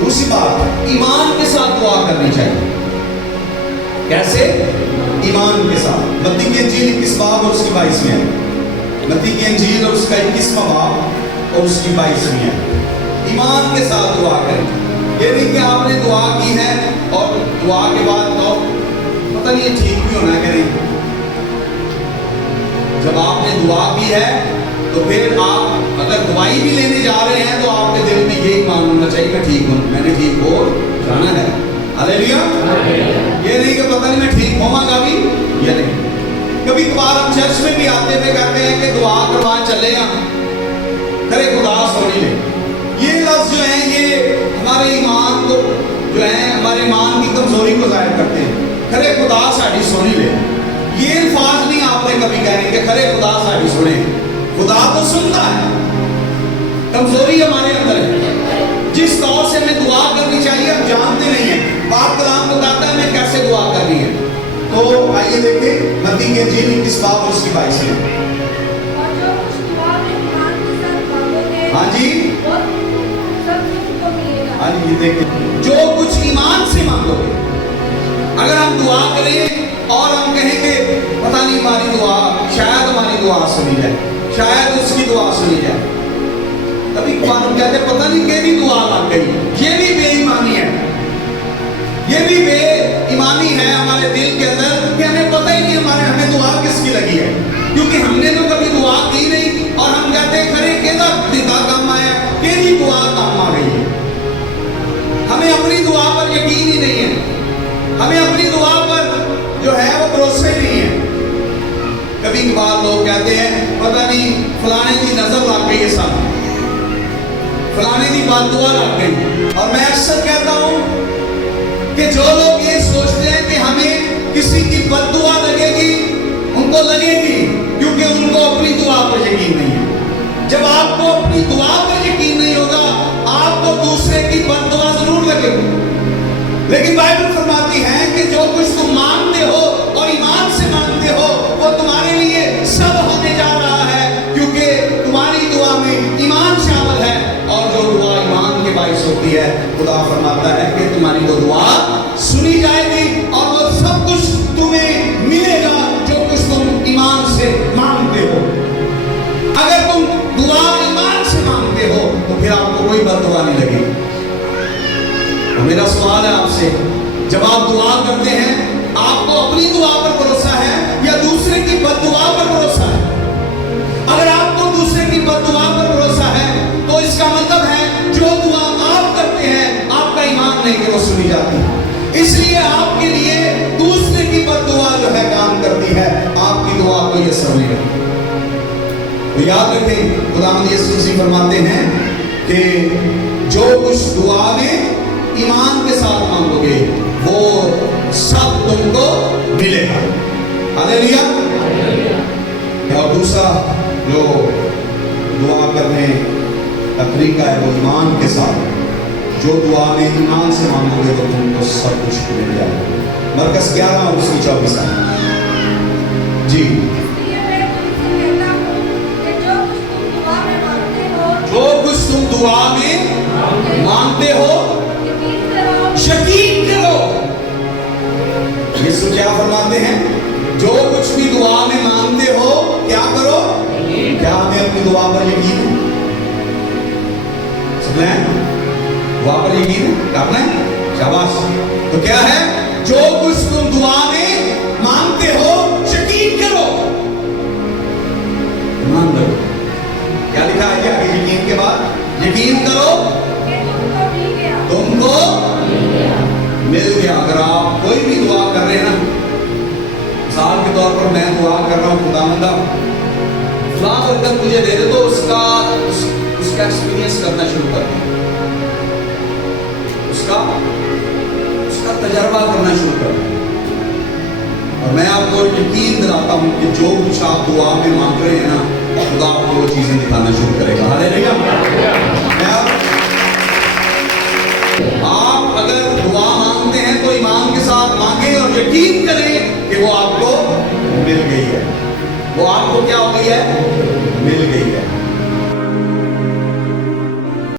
دوسری بات، ایمان کے ساتھ دعا کرنی چاہیے. کیسے؟ ایمان کے ساتھ. متی کی انجیل 21 باب اور اس کی 22 میں ہے. متی کی انجیل اور اس کا 21واں باب اور اس کی 22 میں ہے. ایمان کے ساتھ دعا کریں. یہ نہیں کہ آپ نے دعا کی ہے اور دعا کے بعد تو پتہ نہیں یہ ٹھیک بھی ہونا ہے کہ نہیں. جب آپ نے دعا کی ہے تو پھر آپ اگر دوائی بھی لینے جا رہے ہیں تو آپ کے دل میں یہی ایمان ہونا چاہیے کہ ٹھیک ہوں، میں نے ٹھیک ہو جانا ہے. ہاللیلویا. یہ نہیں کہ پتہ نہیں میں ٹھیک ہوں گا بھی، یہ نہیں. کبھی کبھار ہم چرچ میں بھی آتے ہوئے کہتے ہیں کہ دعا کروائیں چلے ہم کرے خدا سونی لے. یہ لفظ جو ہیں یہ ہمارے ایمان کو جو ہے ہمارے ایمان کی کمزوری کو ظاہر کرتے ہیں. کرے خدا ساڑی سونی لے. یہ الفاظ نہیں آپ نے کبھی کہنے کہ کرے خدا ساڑی سنے. خدا تو سنتا ہے، کمزوری ہمارے اندر ہے. جس طور سے ہمیں دعا کرنی چاہیے ہم جانتے نہیں ہیں. پاک کلام بتاتا ہے ہمیں کیسے دعا کرنی ہے. تو آئیے دیکھیں متی کی انجیل 21 باب اور اس کی 22 میں. ہاں جی ہاں جی دیکھیں، جو کچھ ایمان سے مانگو گے. اگر ہم دعا کریں اور ہم کہیں کہ پتہ نہیں ہماری دعا شاید ہماری دعا سنی جائے، شاید اس کی دعا سنی جائے. کبھی کبھار ہم کہتے ہیں پتہ نہیں کیسی دعا لگ گئی. یہ بھی بے ایمانی ہے. یہ بھی بے ایمانی ہے ہمارے دل کے اندر کہ ہمیں پتہ ہی نہیں ہمیں دعا کس کی لگی ہے. کیونکہ ہم نے تو کبھی دعا کی نہیں اور ہم کہتے ہیں کھڑے کیسا دعا کام آیا، کیسی دعا کام آ گئی ہے. ہمیں اپنی دعا پر یقین ہی نہیں ہے. ہمیں اپنی دعا پر جو ہے وہ بھروسہ ہی نہیں ہے. کبھی کبھار لوگ کہتے ہیں پتہ نہیں فلانے کی نظر لگ گئی ہے سامنے، فلانے کی بد دعا لگ گئی. اور میں اکثر کہتا ہوں کہ جو لوگ یہ سوچتے ہیں کہ ہمیں کسی کی بد دعا لگے گی، ان کو لگے گی کیونکہ ان کو اپنی دعا پر یقین نہیں ہے. جب آپ کو اپنی دعا پر یقین نہیں ہوگا آپ کو دوسرے کی بد دعا ضرور لگے گی. لیکن بائبل فرماتی ہے کہ جو کچھ تم مانگتے ہو اور ایمان سے مانگتے ہو وہ تمہارے لیے سب ہونے جا رہا ہے، کیونکہ تمہاری دعا میں ایمان شامل ہے. اور جو دعا ایمان کے باعث ہوتی ہے خدا فرماتا ہے کہ تمہاری وہ دعا سنی جائے گی اور وہ سب کچھ تمہیں ملے گا جو کچھ تم ایمان سے مانگتے ہو. اگر تم دعا ایمان سے مانگتے ہو تو پھر آپ کو کوئی بد دعا نہیں لگے. میرا سوال ہے آپ سے، جب آپ دعا کرتے ہیں آپ کو اپنی دعا پر بھروسہ ہے یا دوسرے کی بد دعا پر بھروسہ ہے؟ اگر آپ کو دوسرے کی بد دعا پر بھروسہ ہے تو اس کا مطلب ہے جو دعا آپ کرتے ہیں آپ کا ایمان نہیں کہ وہ سنی جاتی. اس لیے آپ کے لیے دوسرے کی بد دعا جو ہے کام کرتی ہے، آپ کی دعا کو یہ اثر نہیں کرتی. تو یاد رکھیں خداوند یسوع مسیح فرماتے ہیں کہ جو کچھ دعا میں ایمان کے ساتھ مانگو گے وہ سب تم کو ملے گا. ہاللیلویا. اور دوسرا جو دعا کرنے کا طریقہ ہے وہ ایمان کے ساتھ. جو دعا میں ایمان سے مانگو گے تو تم کو سب کچھ مل جائے گا. مرکز 11 اور اس کی 24 جی. جو کچھ تم دعا میں مانگتے ہو یقین کرو. یسوع کیا فرماتے ہیں؟ جو کچھ بھی دعا میں مانگتے ہو کیا کرو؟ کیا ہمیں اپنی دعا پر یقین ہے؟ سنیں دعا پر یقین ہے؟ کرنا ہے؟ شاباش. تو کیا ہے؟ جو کچھ تم دعا میں مانگتے ہو یقین کرو. ایمان کرو. کیا لکھا ہے کیا کہ یقین کے بعد یقین کرو تم کو مل گیا. اگر آپ کوئی بھی دعا کر رہے ہیں نا، مثال کے طور پر میں دعا کر رہا ہوں خداوندہ فلاں برکت مجھے دے دے، تو اس کا ایکسپیرینس کرنا شروع کر دیں، اس کا تجربہ کرنا شروع کر دیں. اور میں آپ کو یقین دلاتا ہوں کہ جو کچھ آپ دعا میں مانگ رہے ہیں نا خدا آپ کو وہ چیزیں دکھانا شروع کرے گا. ہاللیلویا. آپ اگر دعا مانگتے ہیں تو ایمان کے ساتھ مانگیں اور یقین کریں کہ وہ آپ کو مل گئی ہے. وہ آپ کو کیا ہو گئی ہے؟